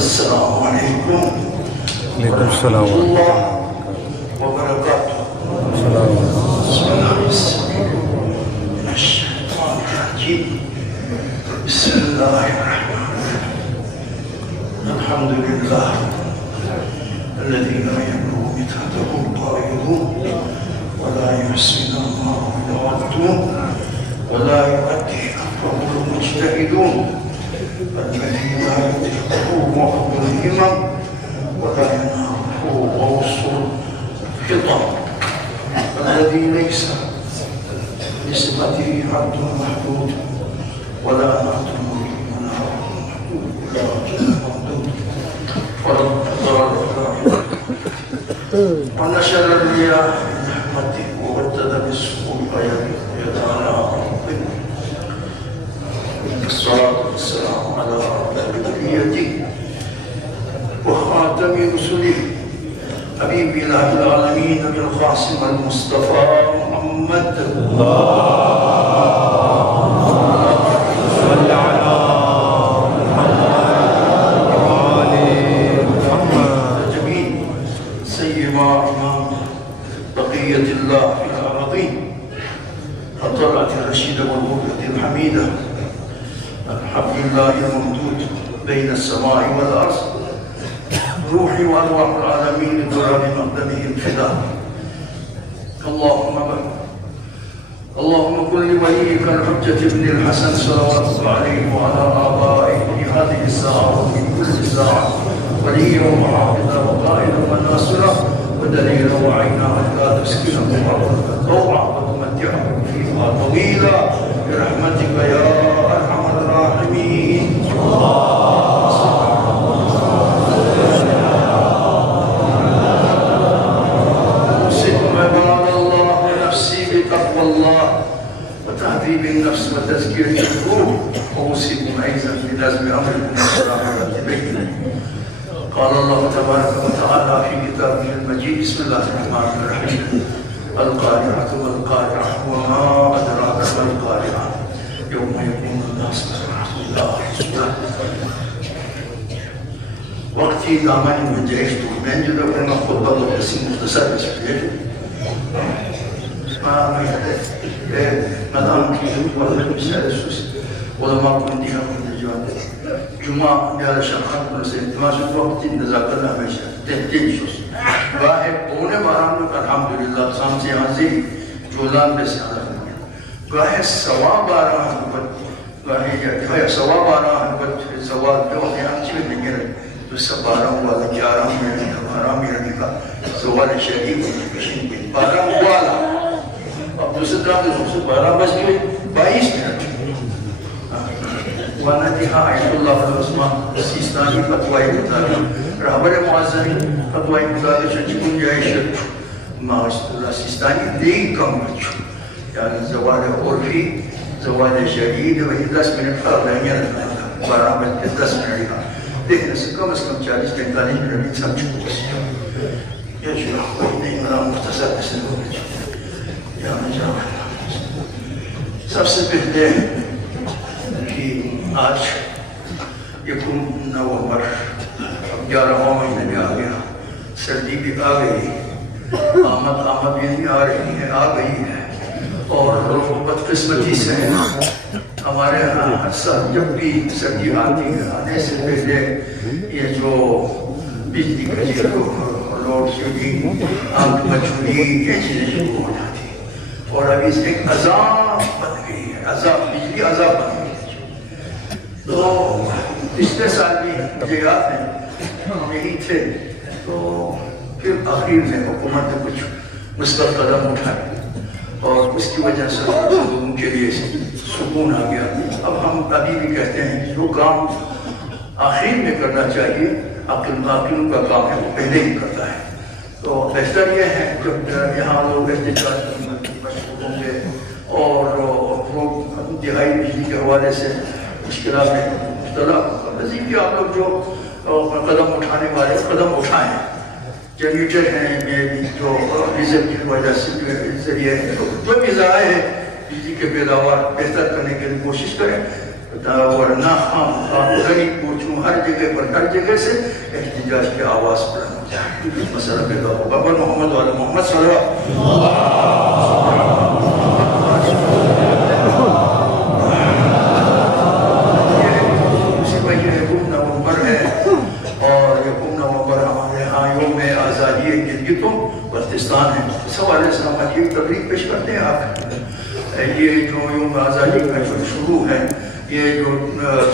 السلام عليكم وعليكم السلام ورحمة الله وبركاته. بسم الله من الشيطان الرجيم. بسم الله الرحمن الرحيم. الحمد لله الذي لا يبلغ مدحته القائلون ولا يحسن الله العبدون ولا يؤدي أمره المجتهدون الذي لا يدركه وحد الهمم ولا يناله غوص الخطم الذي ليس لصفته حد محدود ولا نعت منها محدود ولا وجه محدود ونشر الرياح بنعمته وودد بالسوء يدعنا ربه. الصلاة والسلام على نبيته وخاتم رسله حبيب إله العالمين بالقاسم المصطفى محمد. صل على محمد محمد جميل سيما إمام بقية الله في الأراضين الطلعة الرشيدة والغرة الحميدة الحبل الله الممدود بين السماء والأرض روحي وأرواح العالمين لتراب مقدمه الفداء. اللهم كن لوليك الحجة ابن الحسن صلوات الله عليه وعلى آبائه في هذه الساعة وفي كل ساعة وليا وحافظا وقائدا وناصرا ودليلا وعينا حتى تسكنه أرضك طوعا وتمتعه فيها طويلا برحمتك يا أرحم الراحمين. وتهذيب النفس وتزكية الروح وأوصيكم أيضا بلازم أمركم والصلاة بينكم. قال الله تبارك وتعالى في كتابه المجيد. بسم الله الرحمن الرحيم. القارعة والقارعة وما أدراك ما القارعة يوم يكون الناس كالفراش الله. وقتی دامن من جایش تو من جدا کنم خود با مختصی مختصر بسید مدام کی وقت مسائل سوس علماء کندی هم کندی جوان جمعه میاد شخصان کنسه تماش وقتی نزاکت همیشه تهدید شوس واحد اونه باران الحمدلله سامسی آزی جولان بسیار گاهی سوا باران گاهی سوا باران سوا دوستی آنچه میگیره تو سباران والا 11 منٹ 12 منٹ کا سوال شدید پیشین باران والا اب دوسرے طرف سے 12 بج گئے 22 منٹ وانا دیہا آیت اللہ علیہ سیستانی فتوائی مطابق رہبر معظمی فتوائی مطابق چنچکن جائے شد معاشت اللہ سیستانی دیگ کم بچو یعنی زوال عرفی زوال شدید وہی 10 منٹ فرق رہیں 12 بج کے 10 منٹ کا دیکھنے سے کم از کم 40-45 منٹ سب چکو بسی یا شروع کوئی نہیں منا مختصر بسن ہو بچو یا مجاور سب سے پہلے کہ آج یکم نومبر 11واں مہینہ بھی آ گیا سردی بھی آ گئی آمد یعنی آ رہی ہے آ گئی ہے اور بدقسمتی سے ہمارے ہاں جب بھی سردی آتی ہے آنے سے پہلے یہ جو بجلی کا جو لوڈ شیڈنگ آگ مچھلی یہ چیزیں شروع ہو جاتی ہیں اور ابھی اس ایک عذاب بن گئی ہے بجلی عذاب بن گئی ہے. تو پچھلے سال بھی مجھے یاد ہے ہم یہی تھے تو پھر آخر میں حکومت نے کچھ مثبت قدم اٹھائے اور اس کی وجہ سے لوگوں کے لیے سکون آ گیا. اب ہم ابھی بھی کہتے ہیں کہ جو کام آخر میں کرنا چاہیے عقل کا کام ہے وہ پہلے ہی کرتا ہے. تو بہتر یہ ہے جب یہاں لوگ احتجاج مشغول ہوں گے اور لوگ دہائی بجلی کے حوالے سے مشکلات میں مبتلا ہوگا. مزید بھی آپ لوگ جو قدم اٹھانے والے قدم اٹھائیں جنریٹر ہیں جو ڈیزل کی وجہ سے ذریعے جو بھی ذرائع ہے بجلی کے پیداوار بہتر کرنے کے لیے کوشش کریں ورنہ ہم غریب پوچھوں تم ہر جگہ سے احتجاج کی آواز بلند ہو جائے، مسئلہ پیدا ہوگا۔ محمد والا محمد صلی اللہ علیہ وسلم۔ نومبر ہے اور یکم نومبر ہمارے ہاں یوم آزادی گلگت و بلتستان ہے۔ اس حوالے سے ہم عجیب تقریب پیش کرتے ہیں آپ۔ یہ جو یوم آزادی کا جو شروع ہے، یہ جو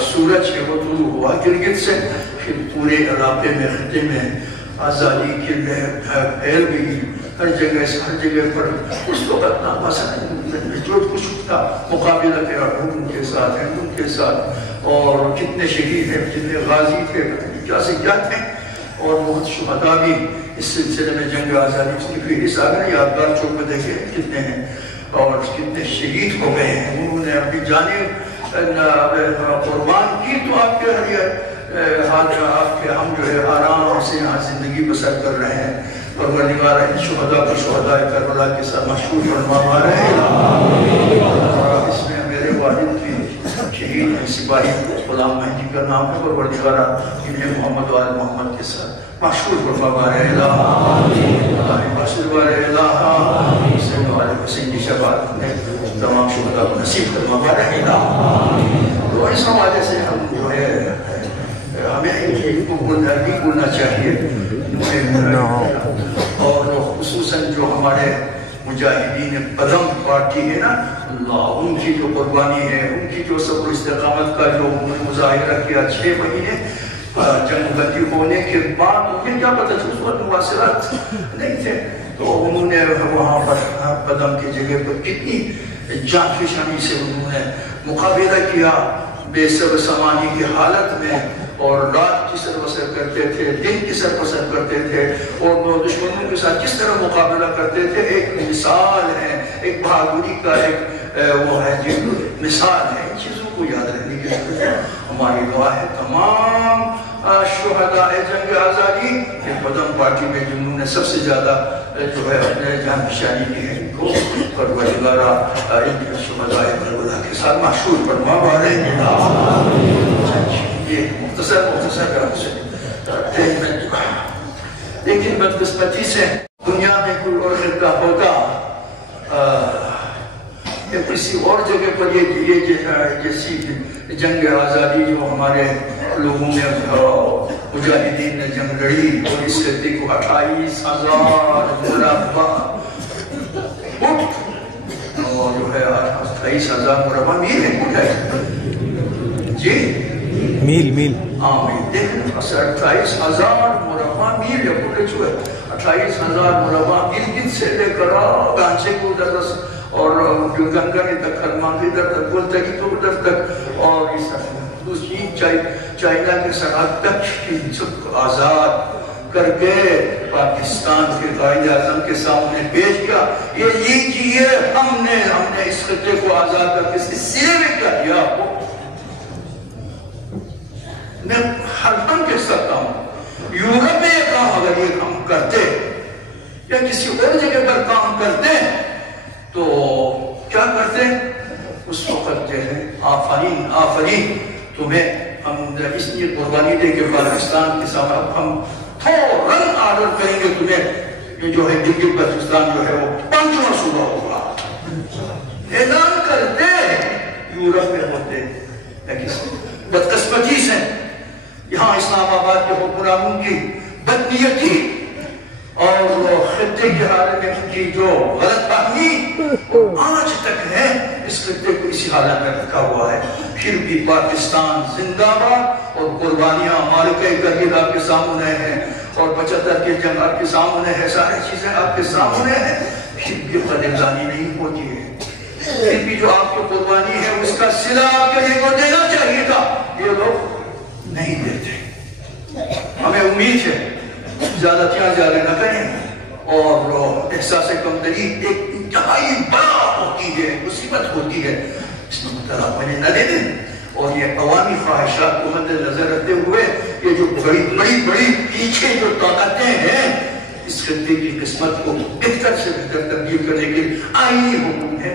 سورج ہے وہ طلوع ہوا گلگت سے، پھر پورے علاقے میں خطے میں آزادی کی لہر پھیل گئی، ہر جگہ پر اس وقت جو کچھ تھا مقابلہ کیا ان کے ساتھ، ہندوؤں کے ساتھ، اور کتنے شہید ہیں، کتنے غازی تھے، کیا سے کیا تھے، اور بہت شہداء بھی اس سلسلے میں جنگ آزادی کی فہرست آ گئی۔ یادگار چوک میں دیکھیں کتنے ہیں اور کتنے شہید ہو گئے ہیں، انہوں نے اپنی جانیں قربان کی، تو آپ کے ہم جو ہے آرام سے یہاں زندگی بسر کر رہے ہیں۔ پروردگار ان شہداء کو شہداء کربلا کے ساتھ مشہور فرما رہے ہیں۔ اس میں میرے والد کی شہید ہیں سپاہی غلام مہدی کا نام ہے، پروردگار انہیں محمد وآل محمد کے ساتھ مشہور فرما رہے ہیں۔ حسین کی شفاعت میں تمام شہداء کو نصیب فرما رہے ہیں۔ تو اس حوالے سے ہم جو ہے ہمیں ان کو بولنا چاہیے، اور خصوصاً جو ہمارے مجاہدین بدم پارٹی ہے نا، اللہ ان کی جو قربانی ہے، ان کی جو صبر و استقامت کا جو مظاہرہ کیا 6 مہینے جنگ بندی ہونے کے بعد، انہیں کیا پتہ تھا اس وقت مواصلات نہیں تھے، تو انہوں نے وہاں پر بدم کی جگہ پر کتنی جان فشانی سے انہوں نے مقابلہ کیا، بے سر سامانی کی حالت میں، اور رات کی سر بسر کرتے تھے، دن کی سر بسر کرتے تھے، اور دشمنوں کے ساتھ کس طرح مقابلہ کرتے تھے۔ ایک مثال ہے، ایک بہادری کا ایک وہ ہے جی مثال ہے۔ ان چیزوں کو یاد رکھنے کی ضرورت ہے۔ ہماری دعا ہے تمام شہداء جنگ آزادی کہ بدم پارٹی میں جنہوں نے سب سے زیادہ جو ہے اپنے جان فشانی کی ہے، ان کو پروردگار ان شہداء کربلا کے ساتھ مشہور فرما رہے ہیں۔ یہ مختصر لیکن بدقسمتی سے دنیا میں کوئی اور خطہ ہوتا یا کسی اور جگہ پر یہ جیسی جنگ آزادی جو ہمارے لوگوں نے مجاہدین نے جنگ لڑی، اور اس خطے کو 28,000 مربع فٹ اور جو ہے 28,000 مربع میل ہے جی میل دیکھیں 28,000 مربع میل ہے، 28,000 مربع میل سے لے کر گانچے کو درس اور جو گنگا تک خرمان کی در تک گلتگی تو ادھر تک، اور اس دوسری چائنا کے سرحد تک آزاد کر کے پاکستان کے قائد اعظم کے سامنے پیش کیا، یہ لیجیے ہم نے اس خطے کو آزاد کر کے اس کے سرے میں کیا دیا آپ کو۔ میں ہر دم کہہ سکتا ہوں یورپ میں یہ کام اگر یہ کام کرتے یا کسی اور جگہ پر کام کرتے تو کیا کرتے؟ اس وقت جو ہے آفرین تمہیں ہم اس لیے قربانی دے کے پاکستان کے سامنے ہم فوراً آرڈر کریں گے تمہیں یہ جو ہے گلگت بلتستان جو ہے وہ 5واں صوبہ ہوگا، اعلان کرتے یورپ میں ہوتے۔ بدقسمتی سے یہاں اسلام آباد کے حکمرانوں کی بدنیتی اور خطے کے حالے میں ان کی جو غلط فہمی آج تک ہے، اس خطے کو اسی حالت میں رکھا ہوا ہے۔ پھر بھی پاکستان زندہ باد، اور قربانیاں مالکہ کرگل آپ کے سامنے ہیں، اور 75 کی جنگ آپ کے سامنے ہے، ساری چیزیں آپ کے سامنے ہیں، پھر بھی قدردانی نہیں ہوتی ہے۔ پھر بھی جو آپ کی قربانی ہے اس کا صلہ آپ کے لیے کو دینا چاہیے تھا، یہ لوگ نہیں دیتے۔ ہمیں امید ہے زیادتیاں زیادہ نہ کریں، اور احساس کمتری ایک انتہائی بڑا ہوتی ہے، مصیبت ہوتی ہے، اس میں مطلب میں نہ دے دیں، اور یہ عوامی خواہشات کو مد نظر رکھتے ہوئے یہ جو بڑی پیچھے جو طاقتیں ہیں اس خطے کی قسمت کو بہتر سے بہتر تبدیل کرنے کے لیے آئینی حکم ہے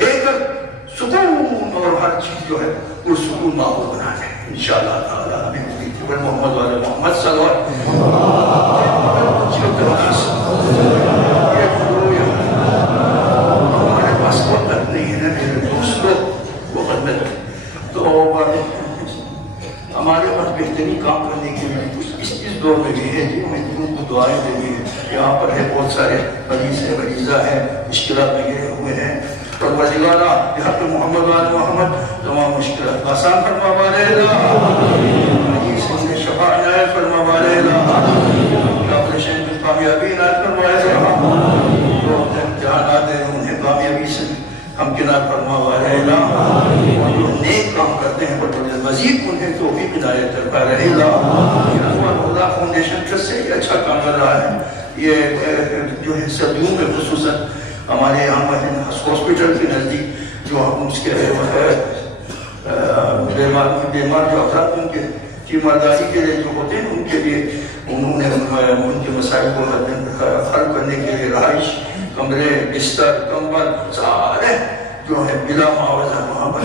دے کر سکون اور ہر چیز جو ہے پرسکون ماحول بنا دیں۔ انشاءاللہ تعالیٰ ہمیں محمد والے محمد صلی اللہ علیہ وسلم. ہمارے پاس وقت نہیں ہے نا میرے دوستوں، وقت نہیں تو ہمارے پاس بہترین کام کرنے کے لیے اس دور میں بھی ہے جی ہمیں ان کو دعائیں دینی ہے. یہاں پر ہے بہت سارے مریض ہے، مریضہ ہے، مشکلات میں گرے ہوئے ہیں. پروردگارہ بحق محمد وآل محمد تمام مشکلات آسان فرما والے اللہ، مریض نے شفا عنایت فرما والے اللہ، آپریشن کی کامیابی عنایت فرما والے اللہ، جو امتحانات ہیں انہیں کامیابی سے ہمکنار فرما والے اللہ، اور جو نیک کام کرتے ہیں مزید انہیں توفیق عنایت کرتا رہے اللہ. خدا فاؤنڈیشن ٹرسٹ سے یہ اچھا کام کر رہا ہے. یہ جو ہے سردیوں میں خصوصاً ہمارے یہاں ہاسپٹل کے نزدیک جو اس کے بیمار جو افراد ان کے تیمارداری کے لیے جو ہوتے ہیں ان کے لیے انہوں نے ان کے مسائل کو حل کرنے کے لیے رہائش، کمرے، بستر، کمبل سارے جو ہے بلا معاوضہ وہاں پر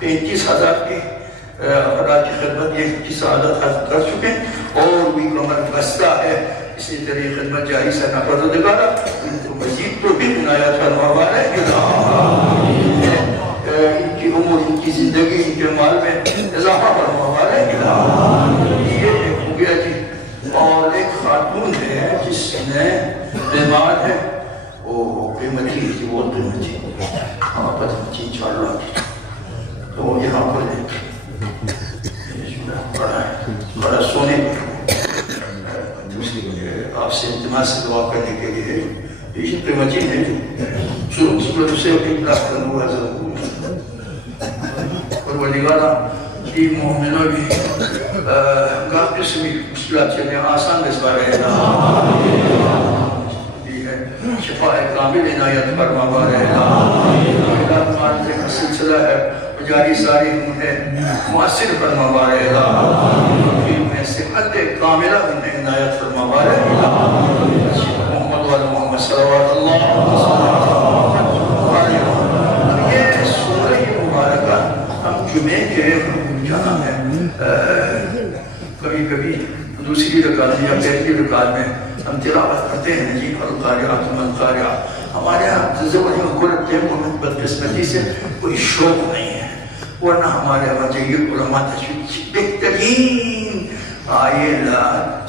35,000 کی افراد کی خدمت یہ کی سعادت حاصل کر چکے ہیں اور بھی کمر بستہ ہے. اسی طرح خدمت جاری سے پروردگارہ ان کو مزید تو بھی عنایت فرما والے ان کی عمر، ان کی زندگی، ان کے مال میں اضافہ فرما والے. یہ ہو گیا جی. اور ایک خاتون ہے جس نے بیمار ہے، وہ قیمتی ہے جی، بہت قیمتی ہاں پتہ انشاءاللہ. تو یہاں پر بڑا سونے آپ سے التماس سے دعا کرنے کے لیے یہ قیمتی ہے شروع سے ایک لاکھ کرنا ہوا ضرور. اور ولیگارہ کی مومنوں بھی گاہ قسمی مشکلات چلیں آسان بسوا رہے گا. یہ ہے شفاء کامل عنایت فرما رہے گا. مارتے کا سلسلہ ہے جاری ساری انہیں مؤثر فرما رہے گا. صحت کاملہ انہیں عنایت فرما رہے گا. محمد وآل محمد صلوات اللہ علیہ وسلم. یہ سورہ مبارکہ ہم جمعے کے جہاں ہے کبھی کبھی دوسری رکعت یا پہلی رکعت میں ہم تلاوت کرتے ہیں جی القاریہ ثم القاریہ. ہمارے یہاں زبانی قرآن میں بدقسمتی سے کوئی شوق نہیں ہے، ورنہ ہمارے وجہ علماء تشریح بہترین آئے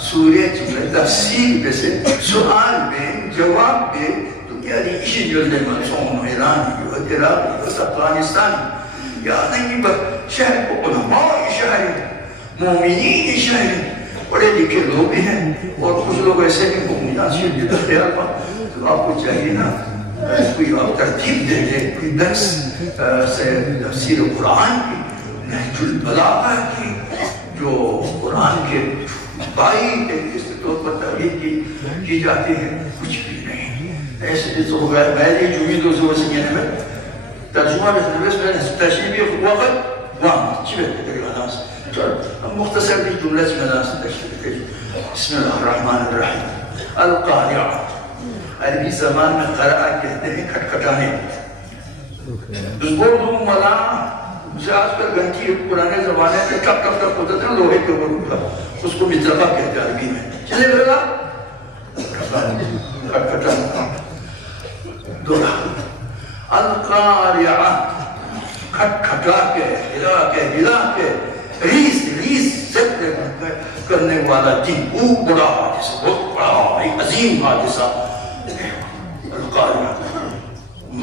سورہ تفسیر پہ سے سوال میں جواب پہ تو یعنی اسی جلد منصوم ایرانی جو عراقی جو افغانستانی یا نہیں شہر کو علماء شہر مومنین شہر بڑے لکھے لوگ ہیں اور کچھ لوگ ایسے ہیں مومنات شدید خیال پر. تو آپ کو چاہیے نا کوئی آپ ترتیب دے دے، کوئی درس سے تفسیر قرآن کی، نہج البلاغہ کی، جو قرآن کے بائی اس طور پر تحریر کی جاتی ہے. کچھ بھی نہیں ایسے جو ہو گیا. میں یہ جمعی دو زور سے کہنے میں ترجمہ میں تشریح وقت وہاں چیوے تقریبا ناس ہم مختصر بھی جملہ سے میں ناس تشریح کریں. بسم اللہ الرحمن الرحیم. القاریہ عربی زمان میں قرآن کہتے ہیں کھٹکھٹانے. اردو ملا آج کل گھنٹی پرانے زمانے میں ٹپ ٹپ ٹپ ہوتا تھا لوہے کے اوپر اٹھا، اس کو مطلقہ کہتے ہیں عربی میں. چلے گا کھٹکھٹانا. دوہرا القاریہ کھٹکھٹا کے ہلا کے ریس کرنے والا دن، وہ بڑا حادثہ، بہت بڑا عظیم حادثہ. القاریہ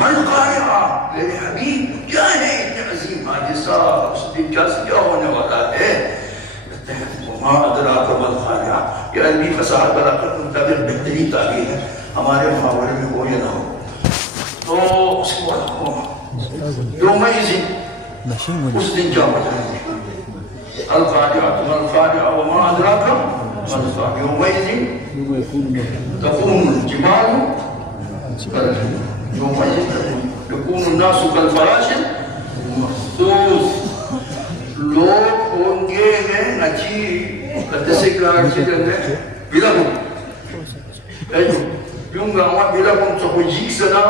من قاریہ میرے حبیب کیا ہے اتنے عظیم حادثہ، اس دن کیا ہونے والا ہے. وما ادراک ما القاریہ. یہ عربی فصاحت بلاغت مطابق بہترین تعبیر ہے. ہمارے محاورے میں ہو یا نہ ہو تو اس کو یومئذ اس دن کیا ہو جائے گے. القاریہ ما القاریہ وما ادراک ما القاریہ. یومئذ تکون الجبال یکون الناس کالفراش المبثوث. لوگ ہوں گے نچی کتسے کار چیزیں بلغم یوں گاما بلغم سخوجیک سنا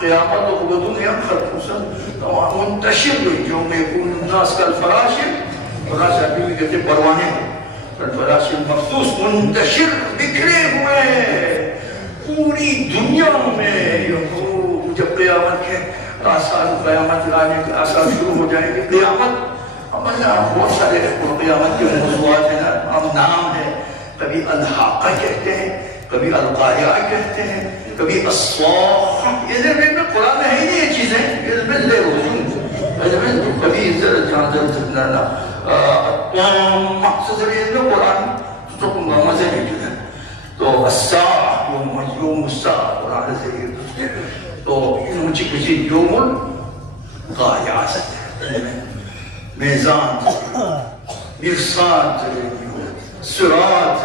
قیامت و دنیا خلق سن منتشر ہوئی. یوم یکون الناس کالفراش فراش عربی میں کہتے پروانے فراش مخصوص منتشر بکھرے ہوئے پوری دنیا میں. جب قیامت کے آثار قیامت آنے کے آثار شروع ہو جائیں گے قیامت ہمارے یہاں بہت سارے قیامت کے موضوعات ہیں نا نام ہے. کبھی الحاقہ کہتے ہیں کبھی القاریہ کہتے ہیں کبھی الصاخہ. یہ ذہن میں قرآن میں ہے ہی نہیں یہ چیزیں یہ ذہن لے رہے کبھی ذرا جان ذرا مقصد میں قرآن تو مزے نہیں کیا تو الساعة يوم الساعة قرآن سے تو مجھے کسی یوم القاریہ میزان مرصاد سرات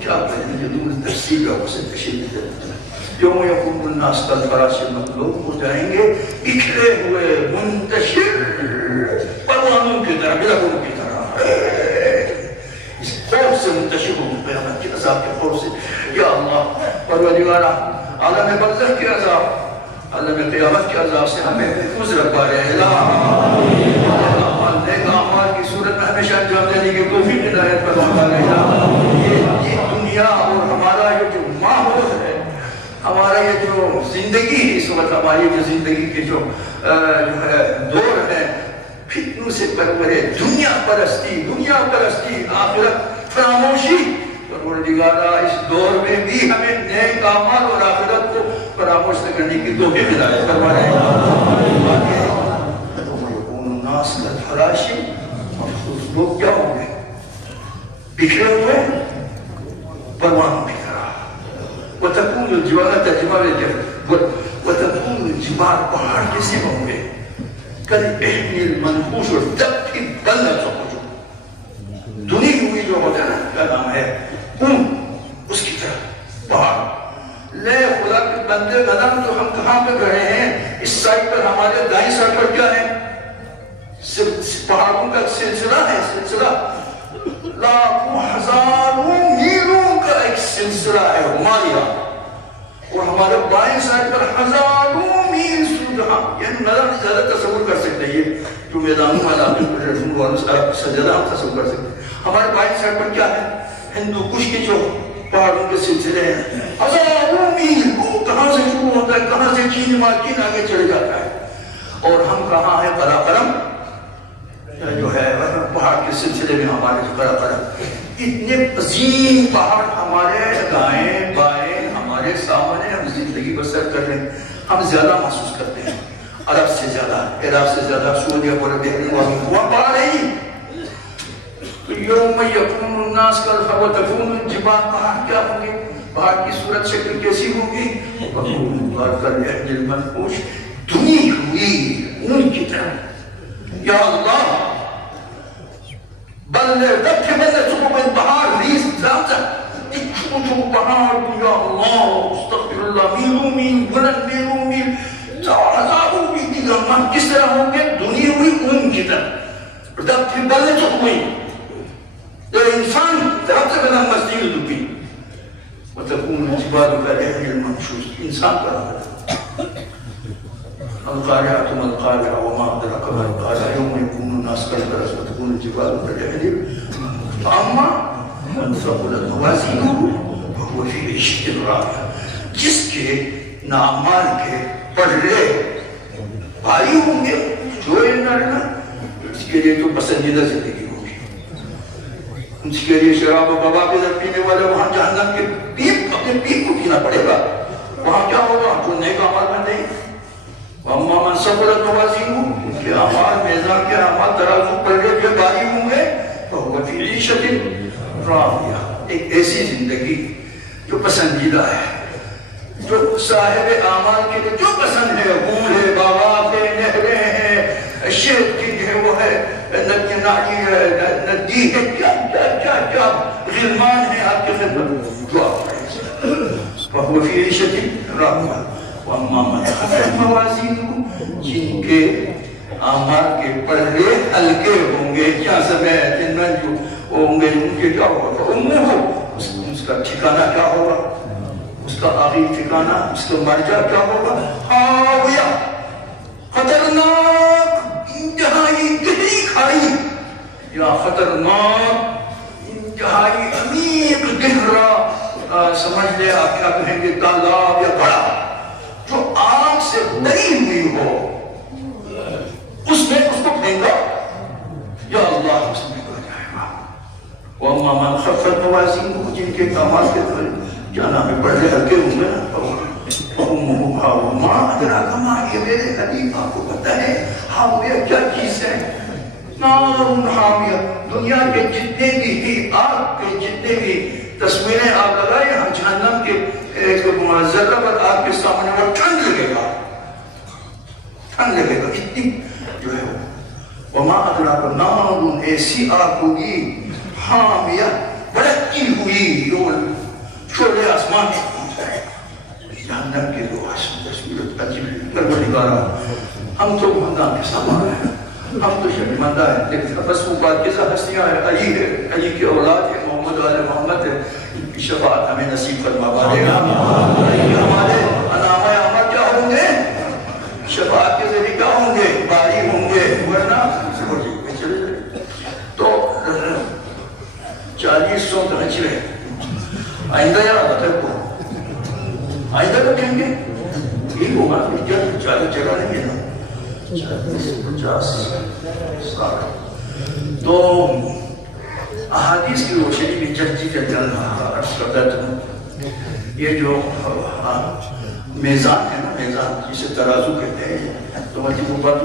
کیا کہیں یہ تفصیل ہے اسے تشریح دیتے ہیں. یوم یقوم الناس کالفراش المبثوث ہو جائیں گے بکھرے ہوئے منتشر پروانوں کی طرح بلکوں کی طرح اس خوف سے منتشر ہوں قیامت کے عذاب کے خوف سے. یا اللہ پروردگارا عالم برزخ کے عذاب عالم قیامت کے عذاب سے ہمیں محفوظ رکھا رہے. نیک اعمال کی صورت میں ہمیشہ انجام دینے کی توفیق عنایت فرما رہے. یہ دنیا اور ہمارا یہ جو ماحول ہے ہمارا یہ جو زندگی ہے اس وقت ہماری جو زندگی کے جو دور ہے فتنوں سے پرورے دنیا پرستی آخرت فراموشی. پروردگارا اس دور میں بھی ہمیں نیک اعمال اور آخرت کو فراموش نہ کرنے کی توفیق عنایت فرما رہے. الناس کالفراش مبثوث لوگ کیا ہوں گے بکھرے ہوئے پروانوں کی طرح. وتكون الجبال ترجمہ وتكون الجبال پہاڑ کیسے ہوں گے كالعهن المنفوش اور دب کی بلد دنی ہوئی جو ہوتا ہے کیا نام ہے اون اس کی طرح پہاڑ. لے خدا کے بندے قدم جو ہم کہاں پہ گئے ہیں اس سائٹ پر ہمارے دائیں سائٹ پر کیا ہے پہاڑوں کا سلسلہ ہے. سلسلہ لاکھوں ہزاروں میلوں کا ایک سلسلہ ہے ہمارا اور ہمارے بائیں سائٹ پر ہزاروں میل سجہاں یعنی نظر زیادہ تصور کر سکتے ہیں. یہ جو میدانوں والا سجدہ ہم تصور کر سکتے ہیں. ہمارے بائیں سائٹ پر کیا ہے ہندو کش کے جو پہاڑوں کے سلسلے ہیں ہزاروں میل. وہ کہاں سے شروع ہوتا ہے کہاں سے چین مارکین آگے چڑھ جاتا ہے. اور ہم کہاں ہیں قراقرم جو ہے پہاڑ کے سلسلے میں ہمارے جو قراقرم اتنے عظیم پہاڑ ہمارے دائیں بائیں ہمارے سامنے ہم زندگی بسر کر رہے ہیں. ہم زیادہ محسوس کرتے ہیں عرب سے زیادہ عراق سے زیادہ سعودیہ اور بحرین وہاں پہاڑ نہیں. تو یوم یقوم الناس وتكون الجبال پہاڑ کیا ہوں گے پہاڑ کی صورت شکل کیسی ہوگی كالعهن المنفوش دھنی ہوئی اون کی طرح. یا اللہ بلے دکھے بلے چکو بین پہاڑ ریس زیادہ چکو چکو پہاڑ یا اللہ استغفر اللہ میلوں میل بلند میلوں میل ہزاروں میل کی گرمان کس طرح ہوں گے دنی ہوئی اون کی طرح دکھے بلے چکو بین یہ انسان طرف سے بنا مسجد دکھی. وتكون الجبال كالعهن المنفوش انسان پر آگا القارعة ما القارعة وما أدراك ما القارعة يوم يكون الناس كالفراش وتكون الجبال كالعهن فأما من ثقلت موازينه فهو في عيشة راضية. جس کے نامال کے پڑھے بھاری ہوں گے جو یہ نرنا اس کے لیے تو پسندیدہ زندگی ہوگی. اس کے لیے شراب و کباب کے در پینے والے وہاں جہنم کے پیپ اپنے پیپ کو پینا پڑے گا. وہاں کیا ہوگا جو نیک عمل میں نہیں وَأَمَّا مَنْ ثَقُلَتْ مَوَازِينُهُ ان کے اعمال میزان کے اعمال ترازو پلڑے کے بھاری ہوں گے فَهُوَ فِي عِيشَةٍ رَاضِيَةٍ ایک ایسی زندگی جو پسندیدہ ہے جو صاحب اعمال کے لیے جو پسند ہے. پھول ہے باغات ہے نہریں ہیں شیخ کی جو ہے وہ ہے نالی ہے ندی ہے کیا کیا کیا کیا غلمان ہے آپ کے خدمت جو آپ فَهُوَ فِي عِيشَةٍ رَاضِيَةٍ. وَأَمَّا مَنْ خَفَّتْ مَوَازِينُهُ جن کے اعمال کے پلڑے ہلکے ہوں گے کیا سب ہے جن میں جو ہوں گے ان کے کیا ہوگا فَأُمُّهُ اس کا ٹھکانہ کیا ہوگا اس کا آخری ٹھکانہ اس کا مرجع کیا ہوگا ہاویہ خطرناک انتہائی گہری کھائی یا خطرناک انتہائی عمیق گہرا سمجھ لے آپ کیا کہیں گے تالاب یا بڑا جو آگ سے بھری ہوئی ہو، اس میں اس کو پھینکا یا اللہ اس میں گر جائے گا۔ وَأَمَّا مَنْ خَفَّتْ مَوَازِينُهُ جن کے کامات کے کیا نام ہے پڑھے ہلکے ہوں گے نا، وَأُمُّهُ هَاوِيَةٌ مَا أَدْرَاكَ مَا هِيَ، میرے حبیب آپ کو پتہ ہے ہاویہ کیا چیز ہے؟ نار حامیہ، دنیا کے جتنے بھی آگ کے جتنے بھی تصویریں آپ لگائے ہم جہنم کے ایک ذرہ پر آگ کے سامنے وہ ٹھنڈ لگے گا، ٹھنڈ لگے گا اتنی جو ہے وہ۔ وما ادراک نار، ایسی آگ ہوگی حامیہ بڑکتی ہوئی، شعلے آسمان سے پہنچ رہے جہنم کے جو تصویر عجیب پروردگارا، ہم تو گناہ کے سامان ہیں، ہم تو شرمندہ ہیں، لیکن بس وہ پاکیزہ ہستیاں ہیں، علی ہے، علی کی اولاد ہے، محمد والے محمد ہے، ان کی شفاعت ہمیں نصیب فرما پائے گا۔ ہمارے انامہ احمد کیا ہوں گے؟ شفاعت کے ذریعے کیا ہوں گے؟ باری ہوں گے، ورنہ چلے جائے۔ تو 40 درج رہے، آئندہ یا بطر کو آئندہ کو کہیں گے یہ ہوگا، 40 جگہ نہیں ہے نا، 50 سال۔ تو احادیث کی روشنی میں جلدی سے عرض کرتا ہوں، یہ جو میزان ہے نا، میزان جسے ترازو کہتے ہیں، تو مجھے وہ بات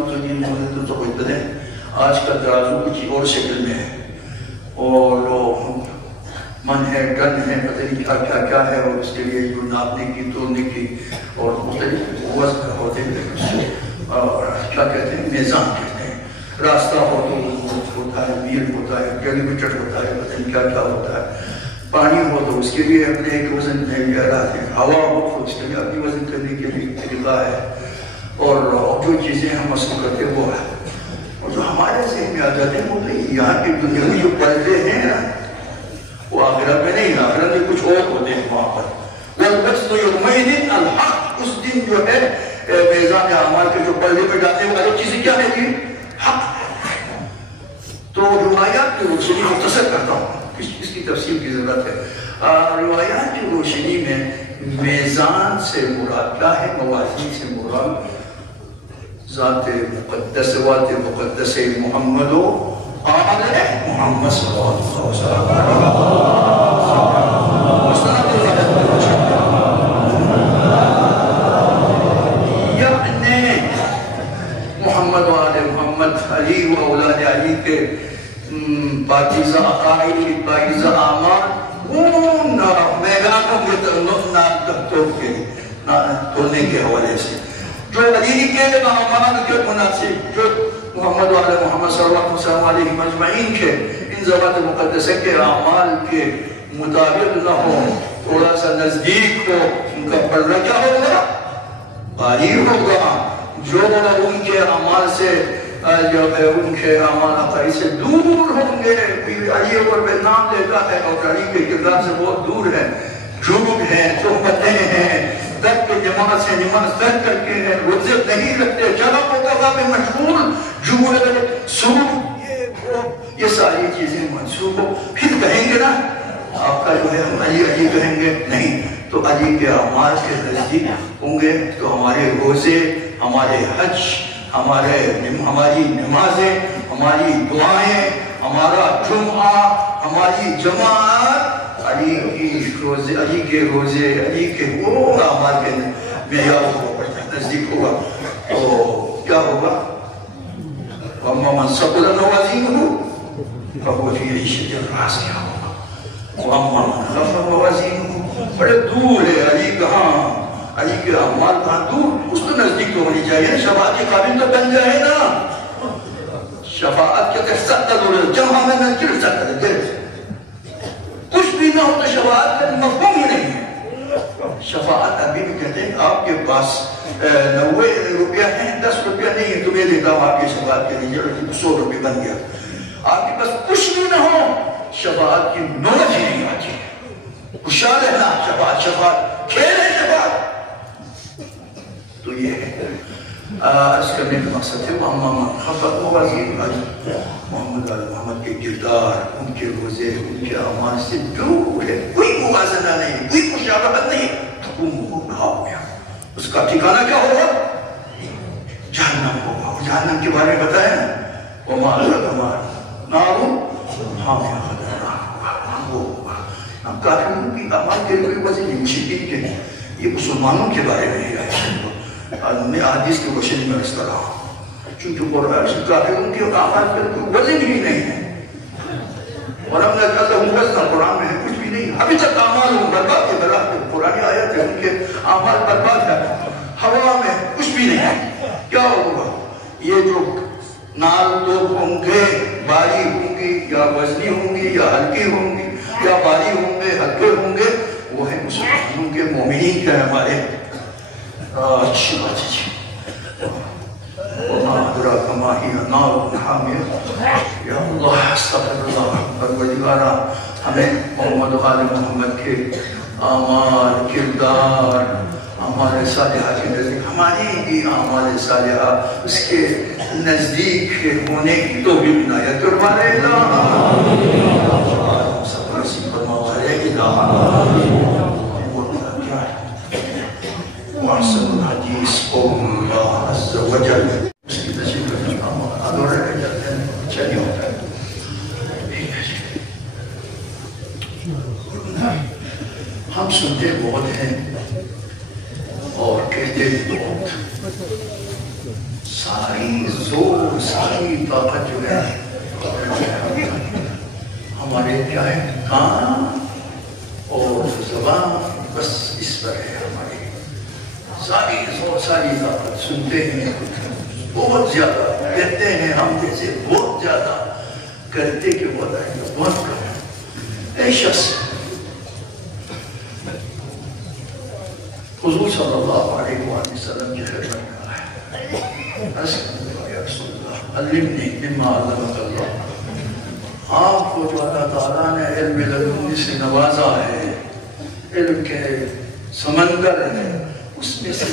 تو کوئی بدے آج کا ترازو کچھ اور شکل میں ہے، اور من ہے، ٹن ہے، پتہ نہیں کیا ہے، اور اس کے لیے جو ناپنے کی، تولنے کی اور مختلف وزن ہوتے ہیں، اور کیا کہتے ہیں، میزان کہتے ہیں۔ راستہ ہو تو ہوتا ہے، میل ہوتا ہے، کلو میٹر ہوتا ہے، پتہ نہیں کیا ہوتا ہے۔ پانی ہو تو اس کے لیے اپنے ایک وزن ہے، ہوا ہو تو اس کے لیے اپنی وزن کرنے کے لیے طریقہ ہے، اور جو چیزیں ہم مسئلہ کرتے وہ ہے، اور جو ہمارے ذہن میں آ جاتے ہیں وہ نہیں، یہاں کی دنیا میں جو پردے ہیں نا وہ آخرت میں نہیں، آخرت میں کچھ اور ہوتے ہیں وہاں پر۔ وَالْوَزْنُ يَوْمَئِذٍ الْحَقُّ، اس دن جو ہے میزان اعمال کے جو پردے میں ڈالنے والی چیزیں کیا ہے یہ حق۔ تو روایات کی روشنی مختصر کرتا ہوں، اس کی تفصیل کی ضرورت ہے۔ روایات کی روشنی میں میزان سے مراد کیا ہے، موازین سے مراد ذات مقدس، وات مقدس محمد و آل محمد صلی اللہ علیہ وسلم۔ یعنی محمد و آل محمد، علی و اولاد علی کے پاکیزہ عقائد، پاکیزہ اعمال، ان میدانوں کے تولنے کے حوالے سے جو علی کے اعمال کے مناسب، جو محمد و آل محمد صلی اللہ علیہ مجمعین کے ان ذوات مقدسہ کے اعمال کے مطابق نہ ہو، تھوڑا سا نزدیک ہو، ان کا پردہ کیا ہوگا؟ باری ہوگا۔ جو ان کے اعمال سے جو ہے ان کے اعمال عقائد سے دور ہوں گے، علی اور نام لیتا ہے اور علی کے کردار سے بہت دور ہے، جھوٹ ہیں، تہمتیں ہیں، ترک نماز ہے، نماز ترک کر کے ہیں، روزے نہیں رکھتے، شراب و کباب میں مشغول، جھوٹ، سود، یہ ساری چیزیں منسوخ ہو، پھر کہیں گے نا آپ کا جو ہے ہم علی علی کہیں گے نہیں، تو علی کے اعمال کے نزدیک ہوں گے تو ہمارے روزے، ہمارے حج، ہماری نمازیں، ہماری دعائیں، ہمارا جمعہ، ہماری جماعت علی کے روزے، علی کے وہ اعمال کے معیار کو نزدیک ہوگا۔ تو کیا ہوگا؟ وَأَمَّا مَنْ ثَقُلَتْ مَوَازِينُهُ فَهُوَ فِي عِيشَةٍ رَاضِيَةٍ ہوگا۔ وَأَمَّا مَنْ خَفَّتْ مَوَازِينُهُ، بڑے دور ہے علی کہاں، علی کے اعمال کہاں دور، اس تو نزدیک تو ہونی چاہیے، شفاعت کے قابل تو بن جائے نا، شفاعت کے سخت ضرورت، جب ہمیں نہ گر سکتا ہے، کچھ بھی نہ ہو تو شفاعت کا مفہوم ہی نہیں ہے۔ شفاعت ابھی بھی کہتے ہیں آپ کے پاس 90 روپیہ ہیں، 10 روپیہ نہیں ہے، تمہیں دیتا ہوں آپ کی شفاعت کے لیے، 100 روپیہ بن گیا، آپ کے پاس کچھ بھی نہ ہو، شفاعت کی نوچ ہی نہیں آتی ہے، خوشحال رہنا، شفاعت، کھیل ہے شفاعت، تو یہ ہے۔ اس کرنے کا مقصد ہے خفت موازین محمد کے کردار، ان کے روزے، ان کے اعمال سے دور ہے، کوئی موازنہ نہیں، کوئی مشابہت نہیں، تو وہ بڑھا ہو گیا، اس کا ٹھکانہ کیا ہوگا؟ جہنم ہوگا۔ جہنم کے بارے میں بتایا نا، وَمَا أَدْرَاكَ مَا النَّارُ حَامِيَةٌ وہ ہوگا۔ اب کافروں کی اعمال کے لیے کوئی وجہ نہیں، مشرکین کے نہیں، یہ مسلمانوں کے بارے میں ہی ہے، میں حدیث کی روشنی میں اس طرح ہوں، چونکہ قرآن سے کافروں کے اعمال پر کوئی وزن ہی نہیں ہے، وَلَمْ نَجْعَلْ لَهُ وَزْنًا، قرآن میں ہے کچھ بھی نہیں، ابھی تک اعمال برباد ہے، برابر قرآن آیت ہے، ان کے اعمال برباد ہے، ہوا میں کچھ بھی نہیں ہے۔ کیا ہوگا؟ یہ جو نال لوگ ہوں گے، باری ہوں گی یا وزنی ہوں گی یا ہلکی ہوں گی یا باری ہوں گے ہلکے ہوں گے، وہ ہے مسلمانوں کے مومنین کے ہمارے اچھی بات ہے۔ وَمَا أَدْرَاكَ مَا هِيَ نَارٌ حَامِيَةٌ، یا اللہ استغفر اللہ، پروردگارا ہمیں محمد و آل محمد کے اعمال، کردار، اعمال صالحہ کے نزدیک، ہماری بھی اعمال صالحہ اس کے نزدیک ہونے کی توفیق عنایت فرمائے وأحسن الحديث قول الله عز وجل، اس کی تشریح کرنا ادھورا رہ جاتے ہیں، چلیے ہوتا ہے۔ ہم سنتے بہت ہیں اور کہتے بہت، ساری زور، ساری طاقت جو ہے ہمارے کیا ہے، کان اور زبان، بس اس پر ہے ہماری ساری زور، ساری طاقت۔ سنتے ہیں بہت زیادہ، کہتے ہیں ہم جیسے بہت زیادہ، کرتے کہ بہت کم۔ اے شخص حضور صلی اللہ علیہ وآلہ وسلم کی خدمت میں آئے، عرض کرنے یا رسول اللہ علمنی مما علمک اللہ، آپ کو جو اللہ تعالیٰ نے علم لدنی سے نوازا ہے، علم کے سمندر ہے، اس میں سے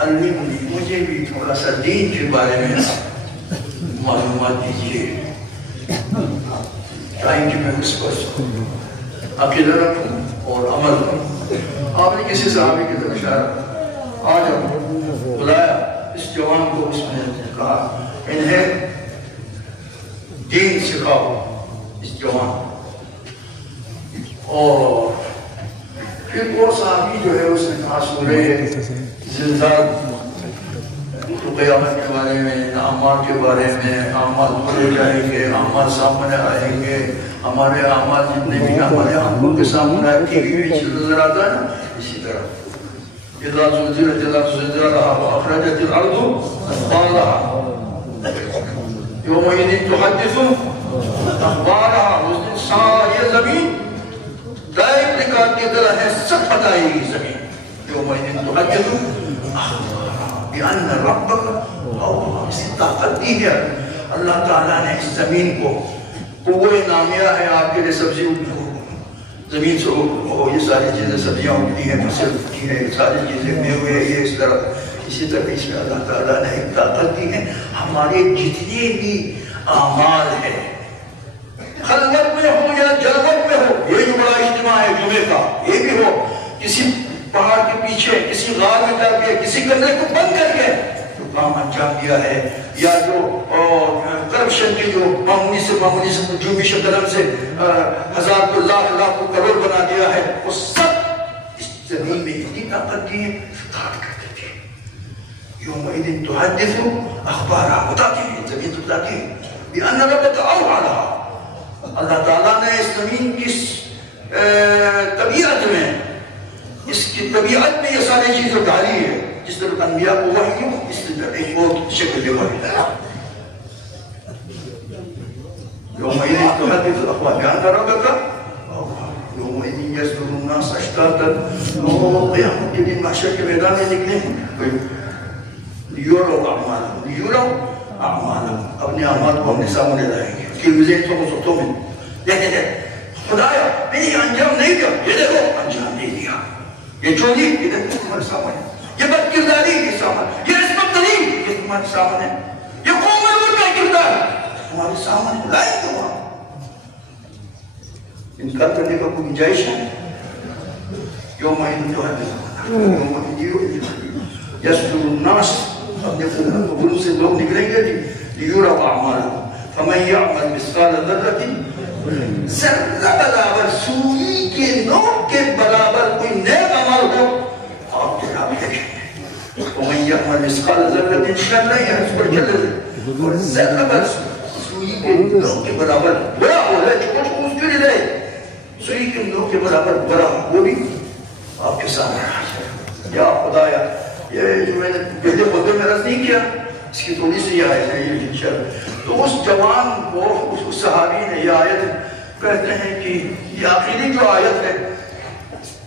علمنی، مجھے بھی تھوڑا سا دین کے بارے میں معلومات دیجیے، چاہیے کہ میں اس پر عقیدہ رکھوں اور عمل کروں۔ آپ نے کسی صحابی کی طرف اشارہ، آ جاؤ، بلایا اس جوان کو، اس نے کہا انہیں دین سکھاؤ، اس جوان۔ اور پھر وہ صحابی جو ہے اس نے کہا سورہ زلزال، قیامت کے بارے میں، اعمال کے بارے میں، اعمال کھولے جائیں گے، اعمال سامنے آئیں گے، ہمارے اعمال جتنے بھی ہمارے آنکھوں کے سامنے آئے، ٹی وی میں نظر آتا ہے نا، اسی طرح اذا زلزلت الارض زلزالها واخرجت الارض اثقالها یومئذ تحدث اخبارها، اس دن ساری زمین دائم ریکارڈ کی طرح ہے، سب بتائے گی زمین، یومئذ تحدث اخبارها بأن ربک، اور اس طاقت دی ہے اللہ تعالیٰ نے اس زمین کو، قوہ نامیہ ہے آپ کے لئے، سبزی زمین سے یہ ساری چیزیں سبزیاں اگتی ہیں، فصل اگتی ہیں، ساری چیزیں میوے، یہ اس طرح، اسی طرح اس میں اللہ تعالیٰ نے ایک طاقت دی ہے، ہمارے جتنے بھی اعمال ہیں، خلوت میں ہو یا جلوت میں ہو، یہ جو بڑا اجتماع ہے جمعے کا، یہ بھی ہو، کسی پہاڑ کے پیچھے، کسی غار میں جا کے، کسی کمرے کو بند کر کے جو کام انجام دیا ہے، یا جو کرپشن کی جو معمولی سے جنبش قلم سے ہزار کو لاکھ کو کروڑ بنا دیا ہے، وہ سب اس زمین میں اتنی طاقت دی ہے، کاٹ کر دیتی ہے۔ یومئذ تحدث اخبارها، بتاتی ہے زمین، تو بتاتی ہے بأن ربک اوحی لها، اللہ تعالیٰ نے اس زمین کی طبیعت میں، اس کی طبیعت میں یہ ساری چیزیں ڈالی ہے، جس طرح انبیاء کو وحی ہو، اس طرح ایک اور شکل دے وحی ہے۔ یومئذ تحدث الاخبار بأن ربک یومئذ یصدر الناس اشتاتا، وہ قیامت کے دن محشر کے میدان میں نکلیں لیروا اعمالهم، اپنے اعمال کو اپنے سامنے لائیں گے، کہ وزین تو مزدوں میں دیکھیں خدایا میں نے انجام نہیں دیا، یہ دیکھو انجام نہیں دیا، یہ چوری، یہ دیکھو تمہارے سامنے، یہ بدکرداری، یہ سامنے، یہ ہمارے سامنے، یہ قوم لوط کا کردار ہمارے سامنے لائیں گے وہاں. انکار کرنے کا کوئی گنجائش ہے؟ یوم یصدر الناس، اپنے قبولوں سے لوگ نکلیں گے لیورا اعمالهم فمن یعمل مثقال ذرۃ، ذرہ برابر سوئی کے نوک کے برابر کوئی نیک عمل ہو آپ جناب دیکھیں گے. ومن یعمل مثقال ذرۃ شرا یرہ، اور ذرہ برابر سوئی کے نوک کے برابر برا ہو ہے، چھوٹ کو اس کے لیے رہے سوئی کے نوک کے برابر برا، وہ بھی آپ کے سامنے آ جائے. یا خدایا، یہ جو میں نے پہلے خطبے میں عرض نہیں کیا، اس کی تھوڑی سی آیت ہے یہ انشاءاللہ. تو اس جوان کو، اس صحابی نے یہ آیت کہتے ہیں کہ یہ آخری جو آیت ہے،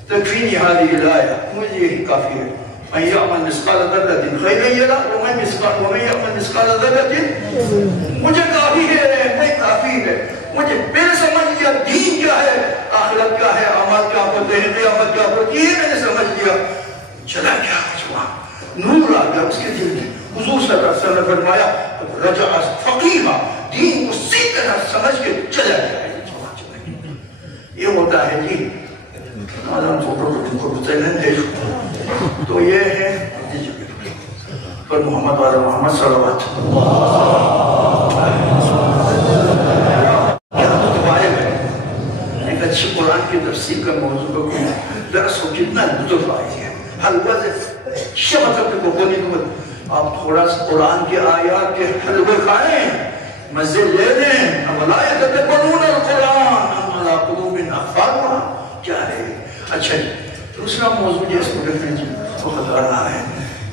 تکفینی هذه الآیہ، مجھے یہی کافی ہے. من یعمل مثقال ذرۃ خیرا یرہ ومن یعمل مثقال ذرۃ، مجھے کافی ہے، میں کافی ہے. مجھے پھر سمجھ لیا دین کیا ہے، آخرت کیا ہے، عمل کیا ہوتے ہیں، قیامت کیا ہوتی ہے، میں نے سمجھ لیا. چلا گیا جوان، نور آ گیا اس کے دل میں. حضور صلی اللہ علیہ وسلم نے فرمایا رجع فقیہا، دین کو صحیح طرح سمجھ کے چلا گیا. یہ ہوتا ہے جی تو یہ ہے پر محمد والا محمد صلوات. ایک اچھی قرآن کی تفسیر کا موضوع کو درس ہو، کتنا لطف آئی ہے. حلوہ شبکت کو بولنے کو آپ تھوڑا سا قرآن کے آیات کے حلوے کھائیں، مزے لے دیں. وَلَا يَتَدَبَّرُونَ الْقُرْآنَ أَمْ عَلَىٰ قُلُوبٍ أَقْفَالُهَا. کیا ہے اچھا جی. دوسرا موضوع جو اس کو بتا رہا ہے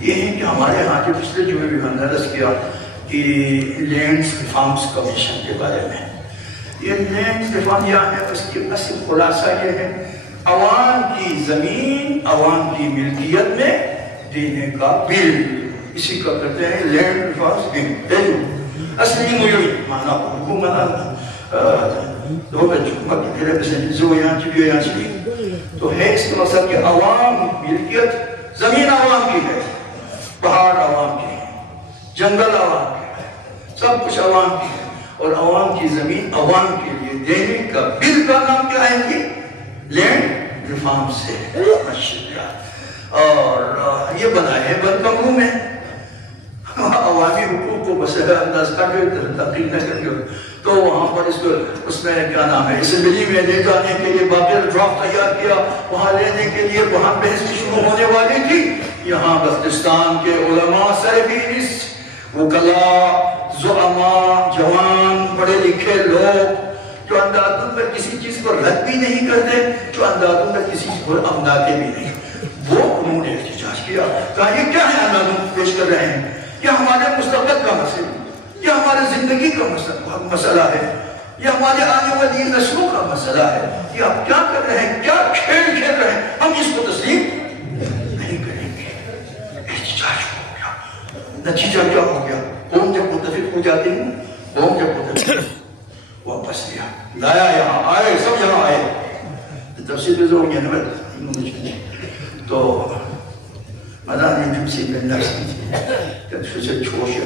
یہ ہے کہ ہمارے ہاں جو پچھلے جمعے بھی ہم نے عرض کیا کہ لینڈ ریفارمز کمیشن کے بارے میں. یہ لینڈ ریفارم یعنی اس کی اصل خلاصہ یہ ہے عوام کی زمین عوام کی ملکیت میں دینے کا بل، اسی کا کرتے ہیں لینڈ ریفارمز بل. اصلی مویوی معنی حکومت دو بچوں کی پھرے بسیں جو یہاں چلی یہاں چلی تو ہے اس کا مقصد کہ عوام ملکیت، زمین عوام کی ہے، پہاڑ عوام کی ہے، جنگل عوام کی ہے، سب کچھ عوام کی ہے، اور عوام کی زمین عوام کے لیے دینے کا بل کا نام کیا ہے کہ لینڈ ریفارم سے. اور یہ بنائے ہیں بند کمروں میں عوامی حقوق کو بسیدہ انداز کا جو تقریب نہ کر گئے تو وہاں پر اس میں کیا نام ہے اسمبلی میں لے جانے کے لیے باقی ڈرافٹ تیار کیا، وہاں لینے کے لیے وہاں بحث کی شروع ہونے والی تھی. یہاں بلوچستان کے علماء سربیس، وکلاء، زعماء، جوان، پڑھے لکھے لوگ جو اندازوں پر کسی چیز کو رد بھی نہیں کرتے، جو اندازوں پر کسی چیز کو امناتے بھی نہیں، وہ انہوں نے احتجاج کیا. کہا یہ کیا ہے اندازوں پیش کر رہے ہیں، یہ ہمارے مستقبل کا مسئلہ، یہ ہمارے زندگی کا مسئلہ ہے، یہ ہمارے آنے والی نسلوں کا مسئلہ ہے. یہ آپ کیا کر رہے ہیں، کیا کھیل کھیل رہے ہیں، ہم اس کو تسلیم نہیں کریں گے. احتجاج ہو گیا. نتیجہ کیا ہو گیا؟ قوم جب متفق ہو جاتے ہیں، قوم جب متفق واپس لیا لایا، یہاں آئے، سب یہاں آئے. تفسیر میں ضرور یہ تو مدان یوٹیوب سے ملنا سکتی کہ چھوش ہے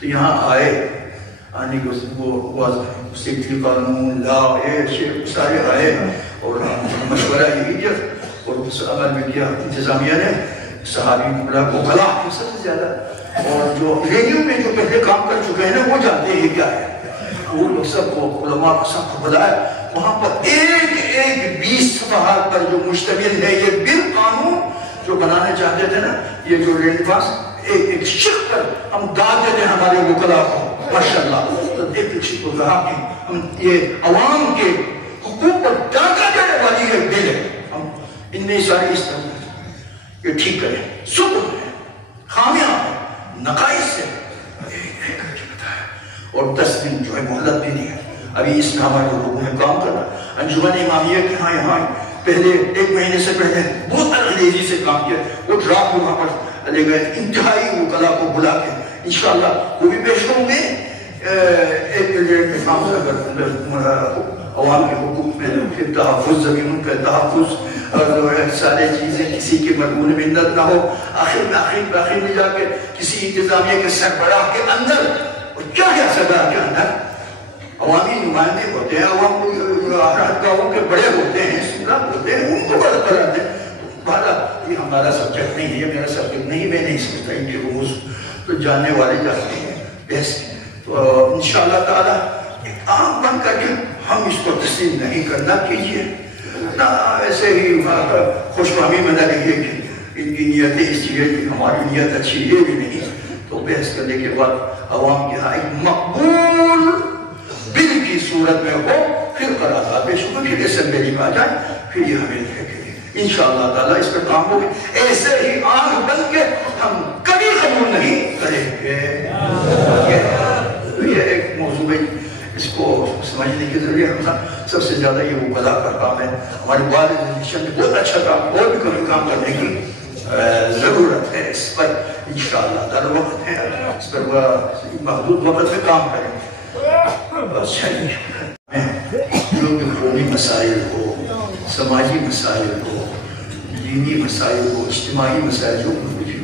تو یہاں آئے، آنے کو وہ سیکٹری قانون لا شیخ سارے آئے اور مشورہ یہ کیا اور اس عمل میں کیا. انتظامیہ نے صحابی ملا کو بلا سب سے زیادہ، اور جو ریڈیو میں جو پہلے کام کر چکے ہیں وہ جانتے ہیں کیا ہے. وہ لوگ سب کو علماء کو سب کو بلایا. وہاں پر ایک 20 صفحات پر جو مشتمل ہے یہ بل قانون جو بنانے چاہتے تھے نا، یہ جو لینڈ پاس ایک شک پر ہم داد دیتے ہیں ہمارے وکلاء کو ماشاءاللہ. تو ایک شک کو کہا کہ ہم یہ عوام کے حقوق پر ڈاکہ دینے والی ہے بل ہے، ہم ان میں ساری اس طرح یہ ٹھیک کریں. سکر ہے، خامیاں ہیں، نقائص سے اور 10 دن جو ہے مہلت بھی نہیں ہے. ابھی اس میں ہمارے لوگوں نے کام کرنا. انجمن امامیہ کے ہاں یہاں پہلے 1 مہینے سے پہلے بہت انگریزی سے کام کیا. وہ ڈرافٹ وہاں پر لے گئے انتہائی وکلاء کو بلا کے انشاءاللہ وہ بھی پیش کروں گے. ایک ملین کے کام اگر عوام کے حقوق میں تحفظ، زمینوں کا تحفظ، اور سارے چیزیں کسی کی مرہون منت نہ ہو. آخر میں جا کے کسی انتظامیہ کے سربراہ کے اندر کیا ہے سربراہ کے اندر عوامی نمائندے ہوتے ہیں, عوام گاہوں کے بڑے ہوتے ہیں, سنگراہ ہوتے ہیں, ان کو بڑا کراتے ہیں. یہ ہمارا سبجیکٹ نہیں ہے, یہ میرا سبجیکٹ نہیں, میں نہیں سمجھتا ان کے رموز تو جاننے والے جانتے ہیں بس. تو انشاءاللہ تعالیٰ ایک عام بن کر کے ہم اس کو تسلیم نہیں کرنا کیجئے نہ ایسے ہی خوش فہمی میں نہ رہیے کہ ان کی نیتیں اس چیزیں ہماری نیت اچھی یہ بھی نہیں. تو بحث کرنے کے بعد عوام کے ہاں ایک مقبول بل کی صورت میں ہو, پھر قرارداد پیش ہو, پھر اسمبلی میں آ جائیں, پھر یہ ہمیں لے کے انشاءاللہ تعالیٰ اس پر کام ہوگی. ایسے ہی آنکھ بن کے ہم کبھی قبول نہیں کریں گے. یہ ایک موضوع ہے, اس کو سمجھنے کی ضرورت ہے. سب سے زیادہ یہ وکلا کا کام ہے. ہمارے والد نے بہت اچھا کام, اور بھی کبھی کام کرنے کی ضرورت ہے. اس پر انشاءاللہ تعالیٰ وقت ہے, اس پر محدود وقت میں کام کریں گے. بس چلیے, جو بھی قومی مسائل ہو, سماجی مسائل ہو, دینی مسائل ہو, اجتماعی مسائل ہو,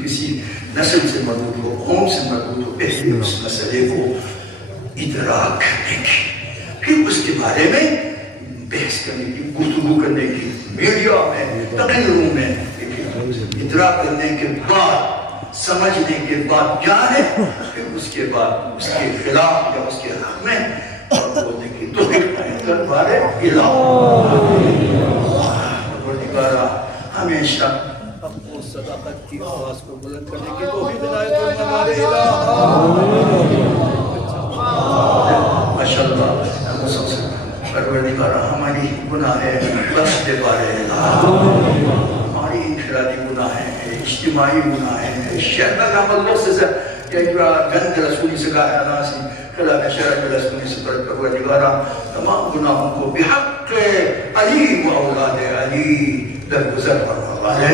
کسی نسل سے مربوط ہو, قوم سے مربوط ہو, پہلے اس مسئلے کو ادراک کرنے کی, پھر اس کے بارے میں بحث کرنے کی, گفتگو کرنے کی, میڈیا میں, تقریروں میں ادراک کرنے کے بعد, سمجھنے کے بعد جانے, پھر اس کے بعد اس کے خلاف یا اس کے حق میں بولنے کی تو پھر بارے ہمیشہ اپنی صداقت کی آواز کو بلند کرنے کی توفیق عنایت فرمائے ماشاءاللہ. پروردگار ہماری گناہیں بخش دے بارے, ہماری انفرادی گناہیں, اجتماعی گناہیں, شیطان عمل لوگ سے گند رسولی سے کہا ہے ناسی خلاف شرع رسولی سے پروردگارہ تمام گناہوں کو بحق علی و اولاد علی درگزر فرمائے.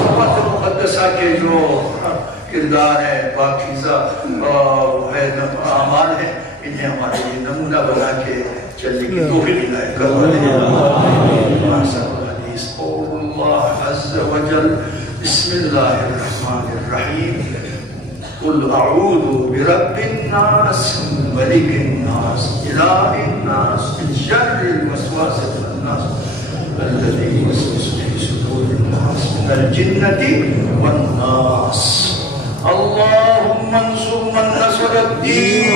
صفات مقدسہ کے جو کردار ہے, پاکیزہ اعمال ہے, انہیں ہمارے لیے نمونہ بنا کے چلنے کی توفیق عنایت حدیث قول اللہ عز وجل بسم اللہ الرحمن الرحیم قل اعوذ برب الناس ملک الناس الہ الناس من شر الوسواس الخناس الذي يوسوس في صدور الناس من الجنة والناس. اللهم انصر من نصر الدين.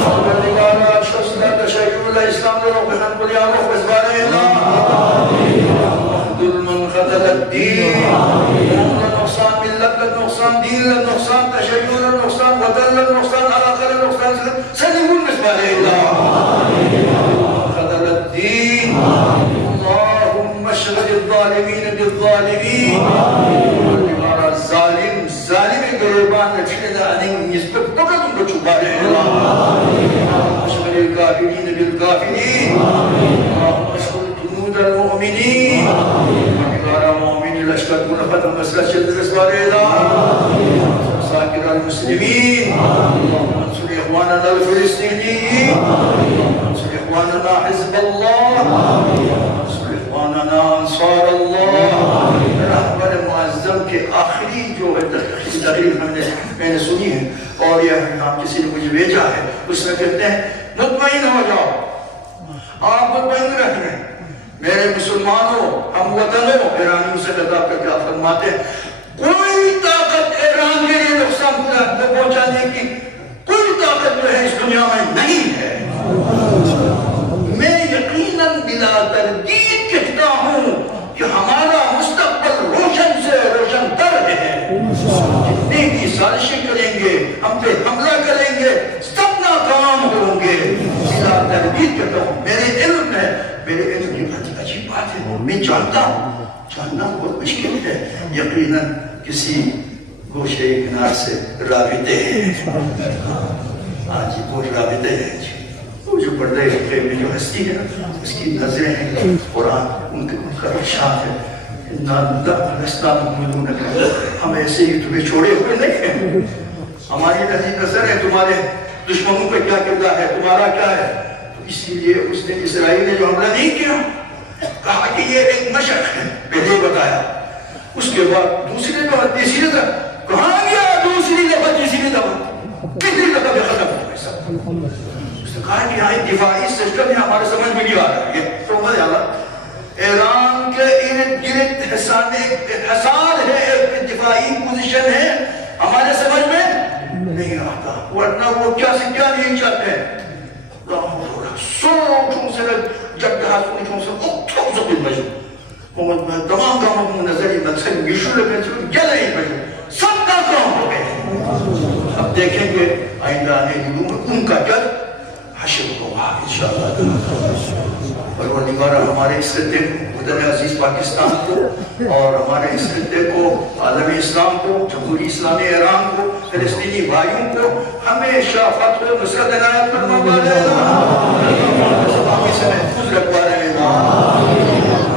پروردگارا شخص لا تشیع الاسلام لو بہن کو یا روح بزبارے مخدل من خدل الدین, نقصان ملت نقصان دین نقصان تشیع نقصان وطن نقصان آخر نقصان سلیمون بزبارے خدل الدین. اللهم اشغل الظالمین بالظالمین. ظالم گریبان رچھنے انہیں نسبت پکت ان کو چھپا رہے اللہ. اشغل الکافرین بالکافرین. اشغل جنود المؤمنین. اکبار مومن لشکر کو ختم مسئلہ شد رسوارے اللہ. ساکر المسلمین. انصر اخواننا الفلسطینیین. انصر اخواننا حزب اللہ. انصر اخواننا انصار اللہ. رحمت معظم کے آخری جو تقریر میں نے سنی ہے, اور یہ نام کسی نے مجھے بھیجا ہے, اس میں کہتے ہیں مطمئن ہو جاؤ, آپ مطمئن رہتے ہیں میرے مسلمانوں, ہم وطنوں. ایرانیوں سے خطاب کر کے آپ فرماتے ہیں کوئی طاقت ایران کے لیے نقصان پہنچانے کی کوئی طاقت جو ہے اس دنیا میں نہیں ہے. میں یقیناً بلا تردید کہتا ہوں کہ ہمارا مستقبل روشن سے روشن تر ہے. جتنے بھی سازشیں کریں گے, ہم پہ حملہ کریں گے, سب ناکام ہوں گے. بلا تردید کہتا ہوں, میرے علم کی بہت اچھی بات ہے, میں جانتا ہوں, جاننا بہت مشکل ہے. یقیناً کسی گوشے کنار سے رابطے ہیں. ہاں جی, وہ رابطے ہیں جی. وہ جو پردے رکھے میں جو ہستی ہے اس کی نظریں ہیں, قرآن ان کا ارشاد ہے. ہم ایسے ہی تمہیں چھوڑے ہوئے نہیں ہیں. ہماری نظر ہے تمہارے دشمنوں کا کیا کردار ہے, تمہارا کیا ہے. اس لیے اس نے اسرائیل نے جو حملہ نہیں کیا, کہا کہ یہ ایک مشق ہے، پہلے بتایا. اس کے بعد دوسری دفعہ تیسری دفعہ کہاں گیا، دوسری دفعہ تیسری دفعہ کتنی دفعہ بھی ختم ہو گئے سب. اس نے کہا کہ یہاں دفاعی سسٹم ہے ہمارے سمجھ میں نہیں آ رہا ہے. تو ایران کے ارد گرد حصار ہے، ایک دفاعی پوزیشن ہے، ہمارے سمجھ میں نہیں آتا. ورنہ وہ کیا سے کیا نہیں چاہتے ہیں. سوچوں سے جب کہا سوچوں سے اکھوں سے کوئی بجو تمام کاموں کو نظری مقصد یشو لگے جلے ہی بجو سب کا کام ہو گئے. اب دیکھیں گے آئندہ آنے دنوں میں ان کا جد حشر ہوگا انشاءاللہ. پروردگار ہمارے اس خطے کو، وطن عزیز پاکستان کو اور ہمارے اس خطے کو، عالم اسلام کو، جمہوری اسلامی ایران کو، فلسطینی بھائیوں کو ہمیشہ فتح و نصرت عنایت فرما رہے گا. سب آگے سے محفوظ رکھوا رہے گا.